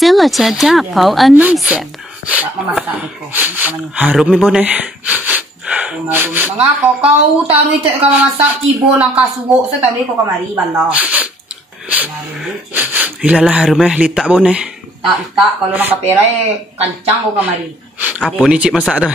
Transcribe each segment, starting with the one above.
Silata dapo a naisip. Tak memasak ko. Harum ni bon eh. Mga kau taruh itu kau masak cibo lang kasuwo sa taruh ko kamari bala. Hilalah harum eh, litak bon eh. Tak kalau nak kapera kancang ko kamari. Apa ni cik masak tu?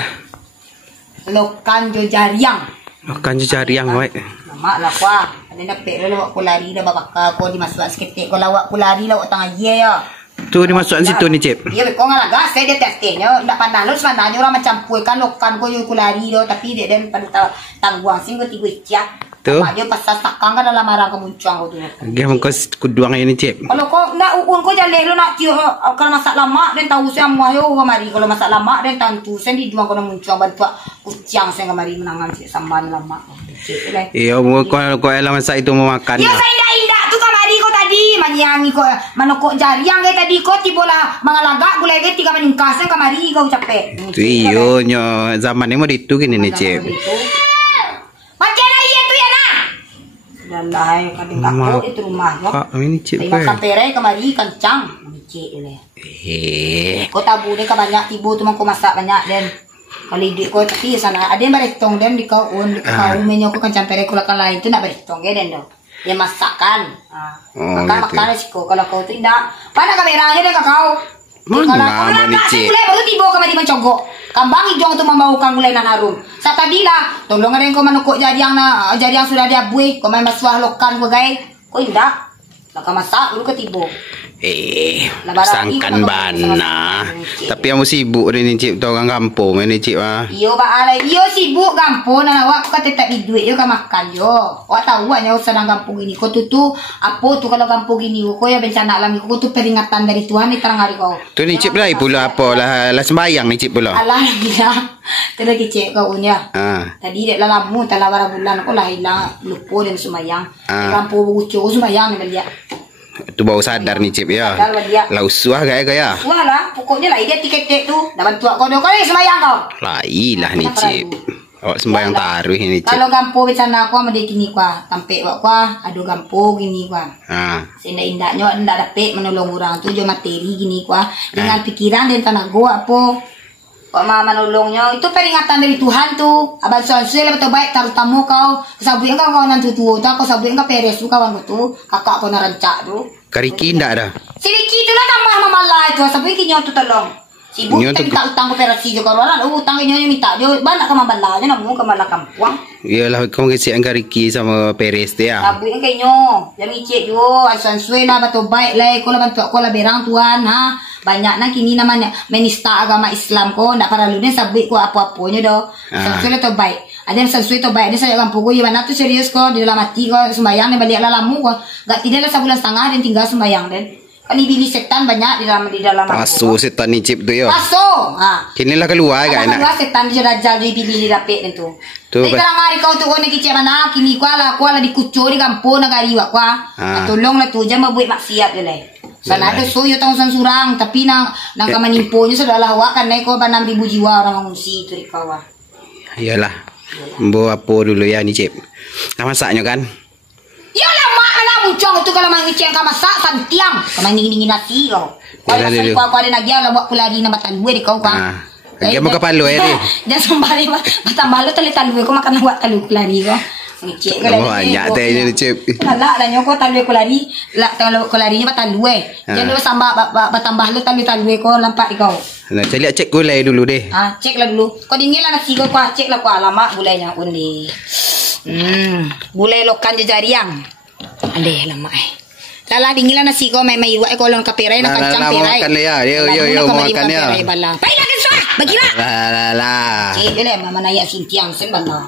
Lokan jo jariang. Makan je jariang wai. Mak lah kuah. Ada nak pek lawak kulari dah babak ko dimasuk seketik ko lawak kulari lawak tengah ye ya. Tu dimasukkan situ ni cik. Iya kau ngalaga saya dia testingnya ndak pandang lu sebenarnya orang macam puikan lokan ko yo kulari do tapi dia dan pada tangguang sing ko tiga cia. Tu. Dia pasal takang kan dalam marang kemuncuang ko tu. Dia mengko kuduang ini cik. Kalau kau nak uun kau jaleh lu nak kira kalau masak lama dan tahu saya muah yo kamari kalau masak lama dan tantu saya di juang kau muncung bantu kucang saya kamari menangan si samban lama. Iya, kau elang masak itu mau makan. Ya saya indah tu kamari kau tadi manyangi kau manokok jariang ke tadi kau tibola mangalaga gulai ke tiga meningkas kamari kau capek. Tu iyo nyo zaman ni mau ditu gini ni cik. Macam iya tu ya nak. Dalai kadang aku itu rumah yo. Kak ini cik Tengok pe. kamperai kamari kancang. Cik le. Kau tabu deh banyak tibu tu mangko masak banyak dan kali di kau tapi sana ada yang berhitung dan di kau menyo kau kancang pere kau lain tu nak berhitung ya dan dia masakkan. Makan sih kau kalau kau tu tidak. Mana kameranya deh kau. Mana mau ni cik? Gulai baru tiba kamari mencogok. Kambang hijau tu membaukan gulai nan harum. Sa tadi lah, tolong ada yang kau menukuk jariang sudah dia buih. Kau main masuah lokan kau gay. Kau indah. Laka masak dulu ketibo. Sangkan bana. Tapi yang sibuk ni cik tu orang kampung ni cik mah. Iyo ba alai, iyo sibuk kampung nak awak kau tak di duit yo kau makan yo. Awak tahu aja sedang kampung ini. Kau tu apa tu kalau kampung ini kau ya bencana alam kau tu peringatan dari Tuhan ni terang hari kau. Tu ni cik pula pula apa lah sembayang ni cik pula. Alhamdulillah. Terus cik kau punya. Tadi dek lalamu talawara bulan kau lah hilang lupa dan semayang. Kampung bucu semayang ni dia. Tu baru sadar ni cip ya. Lah usuah gaya gaya. Usuah lah. Pokoknya lah dia tiket tu. Dah bantu kau dok kau semayang kau. Lah ilah ni cip. Awak sembayang taruh ni cip. Kalau gampo bencana aku sama dia kini kuah. Tampek wak kuah. Aduh gampo gini kuah. Senda indaknya ndak dapat menolong orang tu. Jo materi gini kuah. Dengan pikiran dan tenaga apa. Kok mama menolongnya. Itu peringatan dari Tuhan tu. Abang suai betul baik taruh tamu kau. Kesabuin kau kawan tu tu. Kau sabuin kau peres tu kawan tu. Kakak kau narancak tu. Kariki ndak ada. Si Riki tu lah tambah mama lah itu. Sabuin kinyo tu tolong. Sibuk kita minta utang ke perasi je kau orang. Utang kinyo minta je. Banyak ke mama lah je. Namun ke malah kampung. Iyalah kau kesian Kariki sama Peres tu ya. Sabuin kinyo. Jangan cek jo. Asuan suai lah betul baik lah. Kau lah bantu aku lah berang Tuhan. Banyak nak kini namanya menista agama Islam ko ndak para lunes sabik ko apa-apanya do. Sesuai to baik. Ada yang sesuai to baik. Dia saya kampung ko mana tu serius ko di dalam hati ko sembayang ni balik lalamu ko. Gak tidak lah sebulan setengah dan tinggal sembayang dan. Kan ibili setan banyak di dalam Pasu setan ni cip tu yo. Pasu. Kini lah keluar kan nak. Keluar setan dia dajal di ibili dapet tu. Tapi kadang hari kau tu ni kicik mana kini ko lah dikucur di kampung negari wak ko. Tolong lah tu jangan buat maksiat dia lah. Sana ada suyo tang surang tapi nang kamanimponya sudah lah awak kan naik ko 6,000 jiwa orang mengungsi itu di kawah. Iyalah. Mbo apa dulu ya ni cip. Nah masaknya kan. Iyalah mak mana muncung itu kalau mangiceng ka masak santiang. Kamang dingin nasi kau. Kalau kau ada lagi lah buat kulari na batalue di kau kan. Lagi mau kepalo ya ni. Jangan sembari batambalo tali-tali ko makan buat talu kulari ko. Ngicek ko banyak teh ni cip. Lah dah nyoko talu kulari, lah kularinya batalue. Jangan lu sambah batambah lu talu ko lampak di kau. Nah, saya lihat cek gulai dulu deh. Cek lah dulu. Kau dingin lah nasi kau cek lah kau lama gulainya undi. Gulai lokan jariang. Aleh lama Lala dingin lah nasi kau main iwak kau lang kaperai nak kancang perai. Makan ya. Yo mau makan ya. Baiklah kan suah. Bagilah. Lah. Cek le mama naik sintiang sen bala.